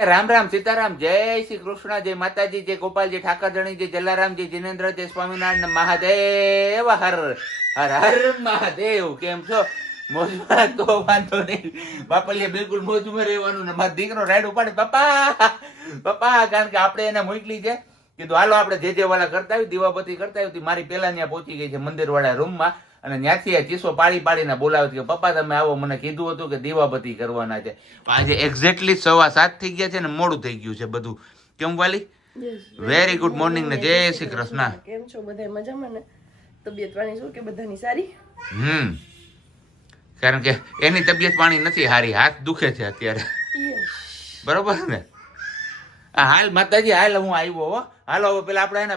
રામ રામ સીતારામ, જય શ્રી કૃષ્ણ, જય માતાજી, જય ગોપાલજી, ઠાકરધણી, જય જલારામજી, જિનેન્દ્ર, જય સ્વામિનારાયણ, મહાદેવ, હર હર હર મહાદેવ. કેમ છો? મોજમાં? તો વાંધો નહીં, બાપલીએ બિલકુલ મોજમાં રહેવાનું ને મારો દીકરો રાઈડ ઉપાડે પપ્પા પપ્પા, કારણ કે આપણે એને મોકલી છે. કીધું હાલો આપણે જે વાળા કરતા આવ્યું, દીવાબત્તી કરતા આવ્યું, મારી પેલા ત્યાં પહોંચી ગઈ છે મંદિર વાળા રૂમમાં, અને ત્યાંથી આ ચીસો પાડી પાડીને બોલાવે કે પપ્પા તમે આવો, મને કીધું હતું કે દીવાબત્તી કરવાના છે. આજે એક્ઝેક્ટલી 7:15 થઈ ગયા છે ને મોડું થઈ ગયું છે બધું. કેમ વાલી? વેરી ગુડ મોર્નિંગ ને જય શ્રી કૃષ્ણ. કેમ છો? બધા મજામાં ને? તબિયત પાણી શું કે બધાની સારી? કારણ કે એની તબિયત પાણી નથી સારી, હાથ દુખે છે અત્યારે. બરોબર ને? હાલ માતાજી, હાલ હું આવ્યો હો. હાલો હવે પેલા આપણે એને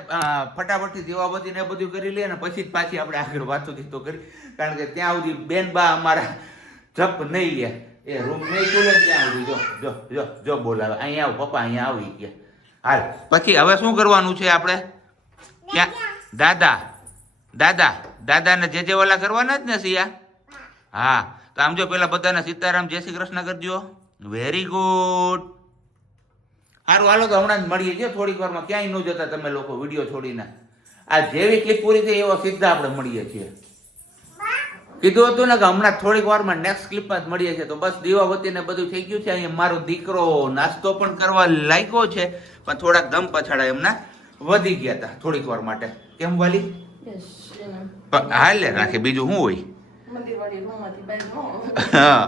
ફટાફટથી દીવાબત્તી ને બધું કરી લઈએ ને પછી જ પાછી આપણે આગળ વાતો તો કરી, કારણ કે ત્યાં સુધી બેન બા અમારા જપ નહીં લે, એ રૂમ નહીં ખુલે ત્યાં સુધી જો જો જો જો બોલાવે, અહીંયા આવ પપ્પા, અહીંયા આવી ગયા. હાલ પછી હવે શું કરવાનું છે આપણે? ત્યાં દાદા દાદા દાદાને જે વાલા કરવાના જ ને સિયા? હા, તો આમ જો પેલા બધાને સીતારામ જય શ્રી કૃષ્ણ કરજો. Very good. સારું હાલો તો હમણાં જ મળીએ છીએ થોડીક વારમાં. ક્યાંય ન જતા તમે લોકો વિડીયો છોડીને. આ જેવી ક્લિપ પૂરી થઈ એવો સીધા આપણે મળીએ છીએ. કીધું હતું ને કે હમણાં થોડીક વારમાં નેક્સ્ટ ક્લિપમાં જ મળીએ છીએ. તો બસ દીવાબત્તી ને બધું થઈ ગયું છે. અહીંયા મારો દીકરો નાસ્તો પણ કરવા લાગ્યો છે, પણ થોડાક દમ પછાડા એમના વધી ગયા હતા થોડીક વાર માટે. કેમ વાલી? હાલે રાખે, બીજું શું હોય? હા,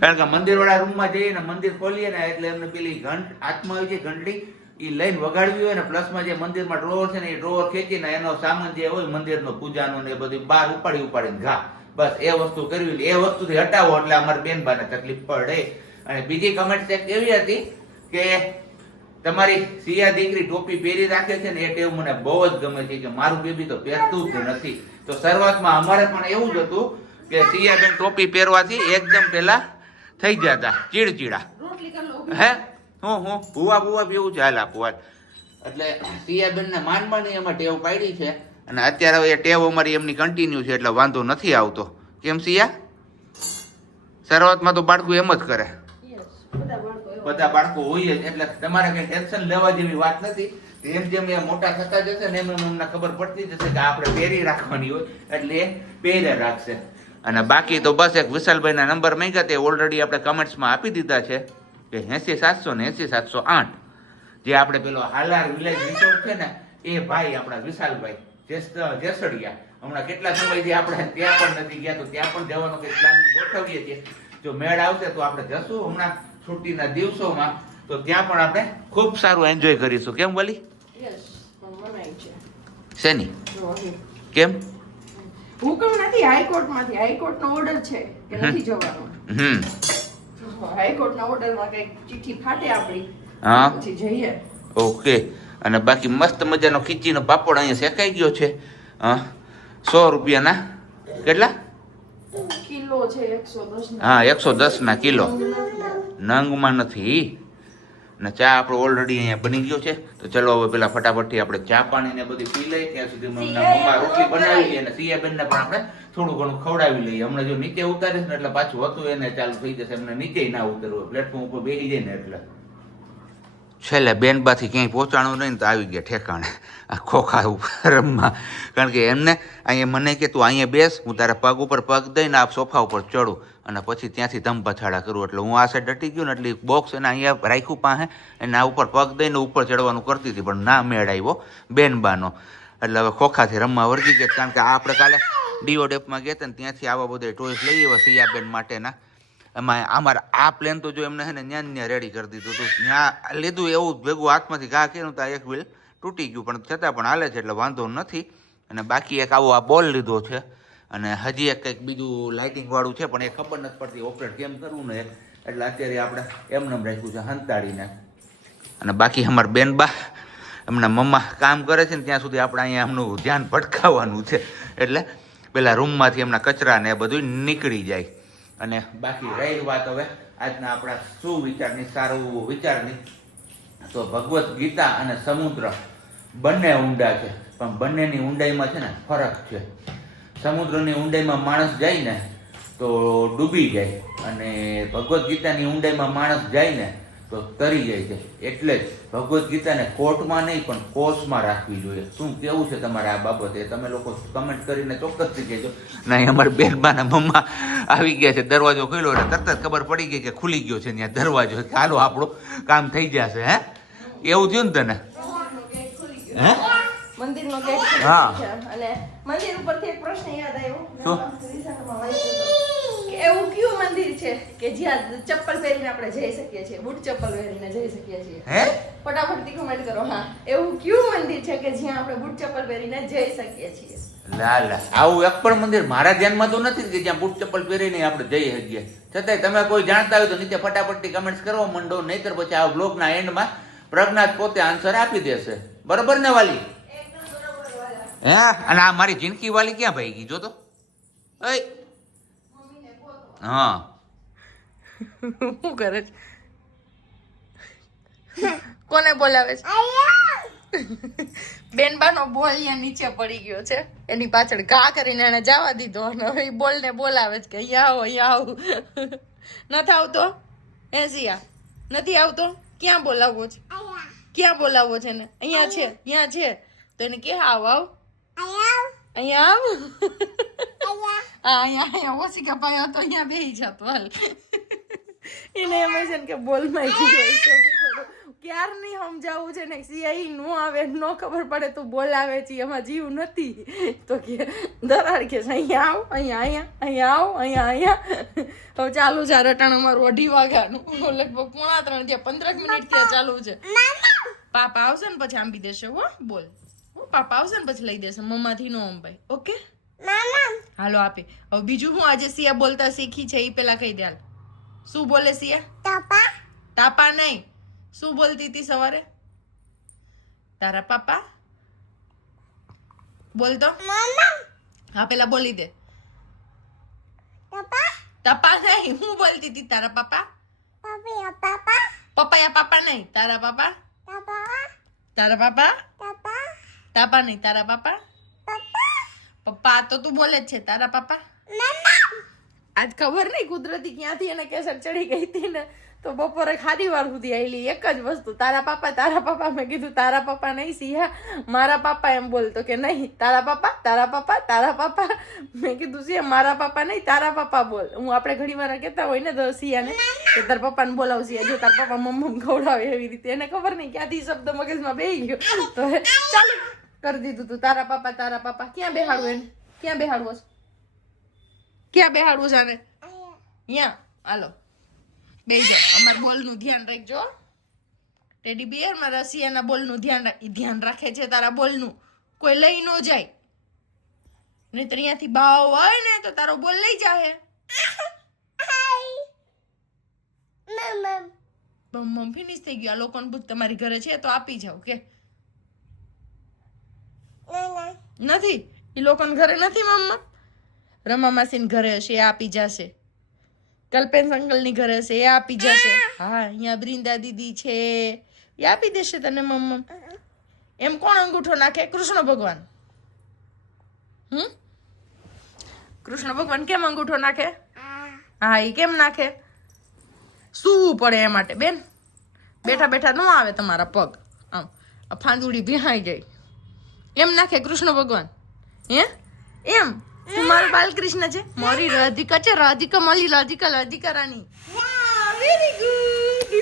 કારણ કે મંદિર વાળા રૂમમાં જઈએ ને મંદિર ખોલીએ ને એટલે એમને પેલી ઘંટ હાથમાં આવી છે, ઘંટડી એ લઈને વગાડવી હોય ને, પ્લસમાં જે મંદિરમાં ડ્રોવર છે ને એ ડ્રોવર ખેંચીને એનો સામાન જે હોય મંદિરનો પૂજાનો ને એ બધું બહાર ઉપાડીને ઘા, બસ એ વસ્તુ કરવી. એ વસ્તુથી હટાવો એટલે અમારે બેનબાને તકલીફ પડે. અને બીજી કમેન્ટ ચેક એવી હતી કે તમારી સિયા દીકરી ટોપી પહેરી રાખે છે ને એ ટેવ મને બહુ જ ગમે છે, કે મારું બેબી તો પહેરતું જ નથી. તો શરૂઆતમાં અમારે પણ એવું જ હતું કે સિયાબેન ટોપી પહેરવાથી એકદમ પેલા થઈ જતા ચીડચીડા. હે હું ભૂવા એવું છે. હાલ આપું હાલ. એટલે સિયાબેન ને માનવાની એમાં ટેવ પાડી છે, અને અત્યારે હવે એ ટેવ અમારી એમની કન્ટિન્યુ છે એટલે વાંધો નથી આવતો. કેમ સિયા? શરૂઆતમાં તો બાળકો એમ જ કરે, બધા બાળકો હોય જ, એટલે તમારે કઈ ટેન્શન લેવા જેવી વાત નથી. જેમ જેમ એ મોટા થતા જશે ને એમ એમને ખબર પડતી જશે કે આપણે પહેરી રાખવાની હોય એટલે એ પહેરે રાખશે. અને બાકી તો બસ એક વિશાલભાઈના નંબર માંગ્યા તે ઓલરેડી આપણે કમેન્ટ્સમાં આપી દીધા છે કે 80 700 ને 80 708, જે આપણે પેલો હાલાર વિલેજ રિસોર્ટ છે ને એ ભાઈ આપણા વિશાલભાઈ જેસડિયા. હમણાં કેટલા સમયથી આપણે ત્યાં પણ નથી ગયા, તો ત્યાં પણ જવાનો કંઈક પ્લાન ગોઠવીએ છીએ. જો મેળ આવશે તો આપણે જશું હમણાં છુટ્ટીના દિવસોમાં, તો ત્યાં પણ આપણે ખૂબ સારું એન્જોય કરીશું. કેમ બોલી? શેની? કેમ? હુકમ નથી હાઈકોર્ટમાંથી, હાઈકોર્ટનો ઓર્ડર છે કે નથી જવાનું. હાઈકોર્ટના ઓર્ડરમાં કઈક ચિઠ્ઠી ફાટે આપણી, હા પછી જઈએ. ઓકે. અને બાકી મસ્ત મજાનો ખીચીનો પાપડ અહીંયા શેકાઈ ગયો છે. 100 રૂપિયાના કેટલા કિલો છે? 110. હા, 110 ના કિલો, નંગમાં નથી. અને ચા આપણો ઓલરેડી અહીંયા બની ગયો છે. તો ચલો હવે પેલા ફટાફટથી આપણે ચા પાણી ને બધી પી લઈએ. ત્યાં સુધી મમ્મા રોટલી બનાવી લઈએ અને સિયાબેનને પણ આપણે થોડું ઘણું ખવડાવી લઈએ. હમણાં જો નીચે ઉતારીશ ને એટલે પાછું હતું એને ચાલુ થઈ જશે. એમને નીચે ના ઉતરવું, પ્લેટફોર્મ ઉપર બેસી જાય ને એટલે. છેલ્લે બેનબાથી ક્યાંય પહોંચાણું નહીં તો આવી ગયા ઠેકાણે આ ખોખા ઉપર રમવા. કારણ કે એમને અહીંયા મને કે તું અહીંયા બેસ, હું તારા પગ ઉપર પગ દઈને આ સોફા ઉપર ચડું અને પછી ત્યાંથી ધમ પછાડા કરું. એટલે હું આ સાઈડ ડટી ગયો ને એટલે બોક્સ એને અહીંયા રાખ્યું પાસે, એને આ ઉપર પગ દઈને ઉપર ચડવાનું કરતી હતી, પણ ના મેળ આવ્યો બેનબાનો. એટલે હવે ખોખાથી રમવા વર્ગી ગયા. કારણ કે આપણે કાલે ડીઓ ડેપમાં ગયા હતા ને ત્યાંથી આવા બધા ટોયસ લઈ આવ્યા સિયાબેન માટેના. એમાં અમારે આ પ્લેન તો જો એમને છે ને ત્યાં રેડી કરી દીધું હતું, ત્યાં લીધું એવું ભેગું હાથમાંથી ઘા કર્યું તો એક વ્હીલ તૂટી ગયું, પણ છતાં પણ હાલે છે એટલે વાંધો નથી. અને બાકી એક આવો આ બોલ લીધો છે, અને હજી એક કંઈક બીજું લાઇટિંગ વાળું છે, પણ એ ખબર નથી પડતી ઓપરેટ કેમ કરવું ને, એટલે અત્યારે આપણે એમને રાખ્યું છે હંતાડીને. અને બાકી અમારા બેનબા એમના મમ્મા કામ કરે છે ને ત્યાં સુધી આપણે અહીંયા એમનું ધ્યાન ભટકાવવાનું છે, એટલે પેલા રૂમમાંથી એમના કચરા ને એ બધું નીકળી જાય. અને બાકી રહી વાત હવે આજના આપણા સુવિચારની, સારું વિચારની, તો ભગવદ્ ગીતા અને સમુદ્ર બંને ઊંડા છે, પણ બંનેની ઊંડાઈમાં છે ને ફરક છે. સમુદ્રની ઊંડાઈમાં માણસ જાય ને તો ડૂબી જાય, અને ભગવદ્ ગીતાની ઊંડાઈમાં માણસ જાય ને તો તરી જાય છે. એટલે જ ભગવદ્ ગીતાને કોર્ટમાં નહીં પણ કોષમાં રાખવી જોઈએ. શું કેવું છે તમારે આ બાબતે? તમે લોકો કમેન્ટ કરીને ચોક્કસથી કહેજો. નહીં, અમારા બેનબાના મમ્મા આવી ગયા છે, દરવાજો ખોલ્યો એટલે તરત જ ખબર પડી ગઈ કે ખુલી ગયો છે ત્યાં દરવાજો. ચાલો આપણું કામ થઈ જશે. હે, એવું થયું ને તને? હે, મંદિરનો ગેટ હા. અને મંદિર ઉપરથી એક પ્રશ્ન યાદ આવ્યો. શું? કે એવું કયું મંદિર છે કે જ્યાં ચપ્પલ પહેરીને આપણે જઈ શકીએ છીએ, બૂટ ચપ્પલ પહેરીને જઈ શકીએ છીએ? હે, ફટાફટથી કમેન્ટ કરો. હા, એવું કયું મંદિર છે કે જ્યાં આપણે બૂટ ચપ્પલ પહેરીને જઈ શકીએ છીએ? લા લા, આવું એક પણ મંદિર મારા ધ્યાનમાં તો નથી કે જ્યાં બૂટ ચપ્પલ પહેરીને આપણે જઈ શકીએ. છતાંય તમે કોઈ જાણતા હોય તો નીચે ફટાફટથી કમેન્ટ્સ કરવા માંડો, નહીતર પછી આ બ્લોગના એન્ડમાં પ્રજ્ઞાત પોતે આન્સર આપી દેશે. બરોબર ને વાલી? હે, અને આ મારી જિંદગી વાલી ક્યાં ભાઈ ગઈ? જો તો હા, શું કરે છે? કોને બોલાવે છે? બેનબાનો બોલ અહીંયા નીચે પડી ગયો છે, એની પાછળ ઘા કરીને એને જવા દીધો અને હવે બોલ ને બોલાવે છે કે અહીંયા આવો, અહીંયા આવું. નથી આવતો? એસિયા નથી આવતો? ક્યાં બોલાવવો છે? ક્યાં બોલાવવો છે ને? અહીંયા છે, અહીંયા છે. તો એને કે આવ આવ, અહીંયા આવ. હા, અહીંયા ઓશિકા ભાઈ હતો, અહીંયા બેસી જતો. હાલ, એને એમ છે ને કે બોલમાં ક્યારની સમજાવવું છે ને, સિયાઈ નો આવે, નો ખબર પડે તો બોલાવે છે, એમાં જીવ નથી. તો કે દરાડ કે અહીંયા આવ, અહીંયા અહીંયા, અહીંયા આવ, અહીંયા અહીંયા. હવે ચાલુ છે રટાણ અમારું 2:30 વાગ્યાનું, લગભગ 2:45 થયા, 15 મિનિટ થયા ચાલુ છે. પાપા આવશે ને પછી આંબી દેશે. હો, બોલ. પાપા આવશે ને પછી લઈ દેશે. મમ્માથી નો અંબાઈ. ઓકે, હાલો આપે. હવે બીજું હું આજે સિયા બોલતા શીખી છે એ પેલા કહી દે. હાલ, શું બોલે સિયા? તાપા. તાપા નહીં, શું બોલતી હતી સવારે? તારા પાપા બોલ તો. હા, પેલા બોલી દે. તાપા નહીં, હું બોલતી હતી? તારા પાપા. પપ્પાયા પાપા નહીં, તારા પાપા. તારા પાપા. તાપા નહીં, તારા પાપા. પપ્પા તો તું બોલે જ છે. તારા પાપા. આજ ખબર નહીં કુદરતી ક્યાંથી એને કેસર ચડી ગઈ હતી ને, તો બપોરે ખાધી વાર સુધી આવેલી એક જ વસ્તુ, તારા પાપા, તારા પાપા. મેં કીધું તારા પાપા નહીં સિયા, મારા પાપા એમ બોલતો. કે નહીં, તારા પાપા, તારા પાપા, તારા પાપા. મેં કીધું સિયા મારા પાપા નહીં, તારા પાપા બોલ. હું આપણે ઘણી વાર કહેતા હોય ને તો સિયાને કે તારા પપ્પાને બોલાવ, સિયા જો તારા પપ્પા મમ્મ ખવડાવે એવી રીતે. એને ખબર નહીં ક્યાંથી શબ્દ મગજમાં બેસી ગયો, તો ચાલુ કરી દીધું તું તારા પાપા, તારા પાપા. ક્યાં બેહાડવું એને? ક્યાં બેહાડવું છે? ક્યાં બેહાડવું છે આને? અહીંયા. હાલો બેસી જાઓ. અમારા બોલનું ધ્યાન રાખજો. ટેડી બિયર માં રસિયાના બોલનું ધ્યાન રાખે છે. તારા બોલનું કોઈ લઈ ન જાય, નહીતર અહીંયાથી બાવ હોય ને તો તારો બોલ લઈ જાય. મમ ફિનિશ થઈ ગયું. આ લોકોને પૂછ તમારી ઘરે છે તો આપી જાવ. કે નથી? એ લોકોને ઘરે નથી. મમ્મા રમા માસીને ઘરે હશે, એ આપી જશે. કલ્પેશ અંકલની ઘરે હશે, એ આપી જશે. હા, અહીંયા બ્રિંદા દીદી છે, એ આપી દેશે તને. મમ્મા એમ કોણ અંગૂઠો નાખે? કૃષ્ણ ભગવાન. કૃષ્ણ ભગવાન કેમ અંગૂઠો નાખે? હા, એ કેમ નાખે? સૂવું પડે એ માટે. બેન બેઠા બેઠા ન આવે તમારા પગ, આમ ફાંદુડી ભીહાઈ જાય એમ નાખે કૃષ્ણ ભગવાન. હે એમ? તું મારો બાલકૃષ્ણ છે, મારી રાધિકા છે. Radhika Mali, Radhika Rani. Very good.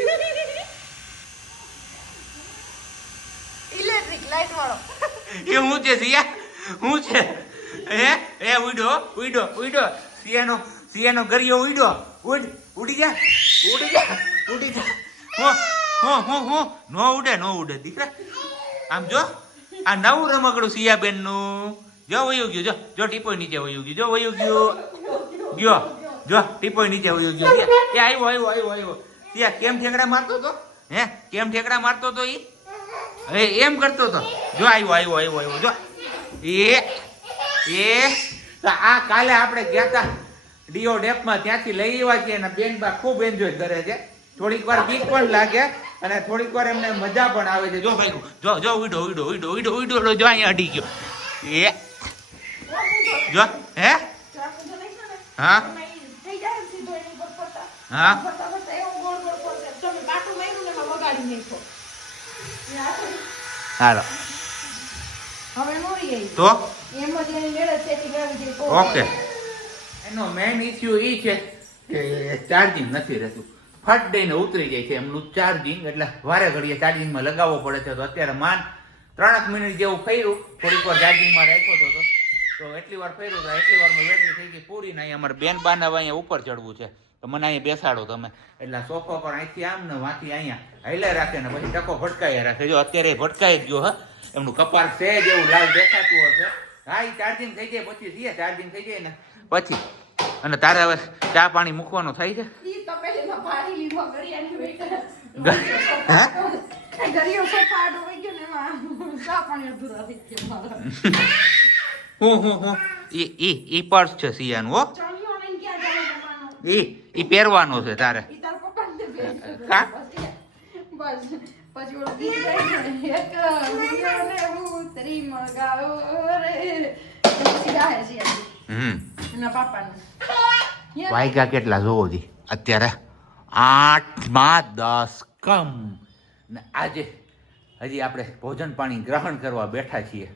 Electric light વાળો. એ હું છે સિયા? હું છે? હે ઉડો. સિયાનો ગરિયો ઉડ્યો. ઉડી જા. હો નો ઉડે દીકરા. આમ જો, આ નવું રમકડું સિયાબેન નું. જો વયું ગયું, જો ટીપોય નીચે વયું ગયું. જો વયું ગયું, જો ટીપોય નીચે વયું ગયું. એ આવ્યો. સિયા કેમ ઠેકડા મારતો તો? હે, કેમ ઠેકડા મારતો તો? ઈ હવે એમ કરતો તો. જો આવ્યો. જો તો આ કાલે આપણે ગયા હતા ડીઓ ડેપમાં, ત્યાંથી લઈ આવ્યા છીએ. અને બેનબા ખૂબ એન્જોય કરે છે. થોડીક વાર બીક પણ લાગે અને થોડીક વાર એમને મજા પણ આવે છે. જો ભાઈ, જો ઉડો. જો અહીંયા અડી ગયો. જો હે, હા. મીઠો હાલો હવે નો રહી ગઈ તો એમ જ એની મેળે સેટિંગ આવી ગઈ ઓકે એનો મેઇન ઇશ્યુ એ છે કે ચાર્જિંગ નથી રહેતું ફટ દઈને ઉતરી જાય છે એમનું ચાર્જિંગ એટલે વારે ઘડીએ ચાર્જિંગમાં લગાવવો પડે છે તો અત્યારે માન 3 મિનિટ જેવું ફર્યું થોડીક વાર ચાર્જિંગમાં રાખ્યો હતો તો એટલી વાર ફર્યું તો એટલી વારમાં બેટરી થઈ ગઈ પૂરી ને અહીંયા અમારે બેન બાને અહીંયા ઉપર ચડવું છે તો મને અહીંયા બેસાડો તમે એટલે સોફા પર અહીંથી આમ ને વાંથી અહીંયા હાઈલે રાખે ને પછી ટકો ભટકાયા રાખે જો અત્યારે ભટકાઈ જ ગયો હા એમનું કપાળ છે જેવું લાલ દેખાતું હશે હા એ ચાર્જિંગ થઈ જાય પછી ચાર્જિંગ થઈ જાય ને પછી અને તારે હવે ચા પાણી મૂકવાનો થાય છે ઈ તો પેલીમાં પાણી લીધો ગરિયાની વેટર હા ગરિયો સોફાડો વઈ ગયો ને એમાં ચા પાણી અધૂરા થઈ ગયા મારા હું ઈ પર્સ છે સિયાનું હો ચણિયો લઈને ક્યાં જવાનો ઈ પહેરવાનો છે તારે ઈ તાર પપ્પાને દે હા બસ પછી ઓલો ગીત ગાય ને એક ગુડિયોને ઉતરી મગાવો રે પછી ગાય છે એના પપ્પાને વાયગા કેટલા જોવો જી અત્યારે 8:10 કમ ને આજે હજી આપણે ભોજન પાણી ગ્રહણ કરવા બેઠા છીએ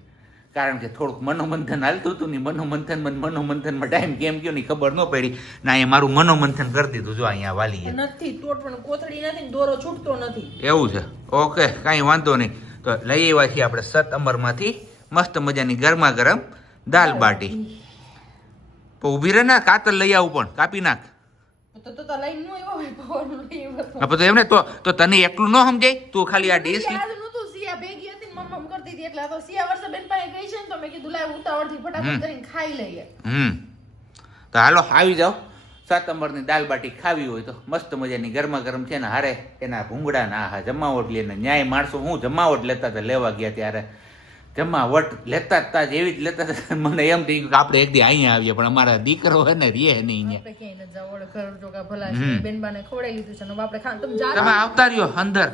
કારણ કે થોડુંક મનોમંથન હાલતું હતું ને મનોમંથનમાં ટાઈમ કેમ ગયો ની ખબર ન પડી ના અહીંયા મારું મનોમંથન કરી દીધું જો અહીંયા વાલીએ નથી તોડ પણ કોથળી નથી દોરો છૂટતો નથી એવું છે ઓકે કાંઈ વાંધો નહીં તો લઈ આવ્યા છીએ આપણે સત અમરમાંથી મસ્ત મજાની ગરમા ગરમ દાલ બાટી તો ઊભી રહે ને કાતર લઈ આવું પણ કાપી નાખ તો લઈને નો આવ્યો હોય પાવર લઈ આવ્યો હા તો એમને તો તને એકલું ન સમજાય તું ખાલી આ ડીશ યાદ નહોતું સિયા ભેગી હતી ને મમ્મ કરતી હતી એટલે આ તો સિયા વર્ષે બેન પાસે ગઈ છે ને તો મેં કીધું લાવ ઉતાવળથી ફટાફટ કરીને ખાઈ લઈએ તો હાલો આવી જાઓ સાત નંબરની દાલ બાટી ખાવી હોય તો મસ્ત મજાની ગરમા ગરમ છે ને હારે એના ભૂંગળા ના હા જમાવટ લે ને ન્યાય માણસો હું જમાવટ લેતા હતા લેવા ગયા ત્યારે જમાવટ લેતા જ તા જેવી જ લેતા હતા મને એમ થઈ ગયું કે આપણે એક દી અહીંયા આવીએ પણ અમારા દીકરો હે ને રે નહીં અહીંયા આપણે ક્યાંય ન જાવ ઓળખ ઘર જોકા ભલા બેનબાને ખવડાવી લીધું છે ને આપણે ખાન તમે તમે આવતા રહ્યો અંદર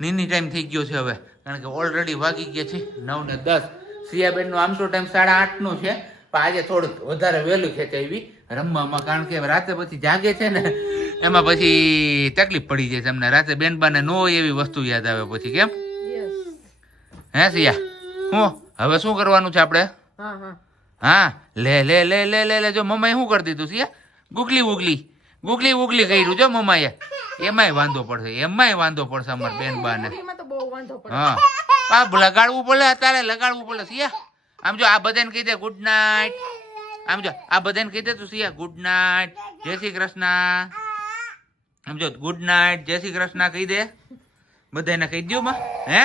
નીની ટાઈમ થઈ ગયો છે હવે કારણ કે ઓલરેડી વાગી ગયા છે 9 ને 10 સિયાબેન નો આમ તો ટાઈમ 8:30 નો છે પણ આજે થોડુંક વધારે વહેલું ખેંચાવી રમવામાં કારણ કે રાતે પછી જાગે છે ને એમાં પછી તકલીફ પડી જાય તમને રાતે બેનબાને નો એવી વસ્તુ યાદ આવે પછી કેમ હે સિયા હું હવે શું કરવાનું છે આપણે હા લે લે લે લે લે લે જો મમ્માએ શું કરી દીધું સિયા ગુગલી ઉગલી કર્યું જો મમ્માએ એમાંય વાંધો પડશે અમાર બેનબાને એમાં તો બહુ વાંધો પડે હા આ લગાડવું પડે તારે લગાડવું પડે સિયા આમ જો આ બધાને કહી દે ગુડ નાઇટ આમ જો આ બધાને કહી દે તું સિયા ગુડ નાઇટ જય શ્રી કૃષ્ણ આમ જો ગુડ નાઇટ જય શ્રી કૃષ્ણ કહી દે બધાને કહી દો માં હે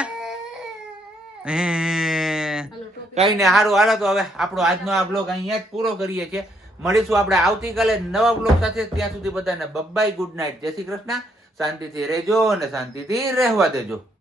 કઈ ને સારું હાલો તો હવે આપણો આજનો આ બ્લોગ અહીંયા જ પૂરો કરીએ છીએ મળીશું આપણે આવતીકાલે નવા બ્લોગ સાથે ત્યાં સુધી બધાને બબ્બાઈ ગુડ નાઇટ જય શ્રી કૃષ્ણ શાંતિથી રહેજો અને શાંતિથી રહેવા દેજો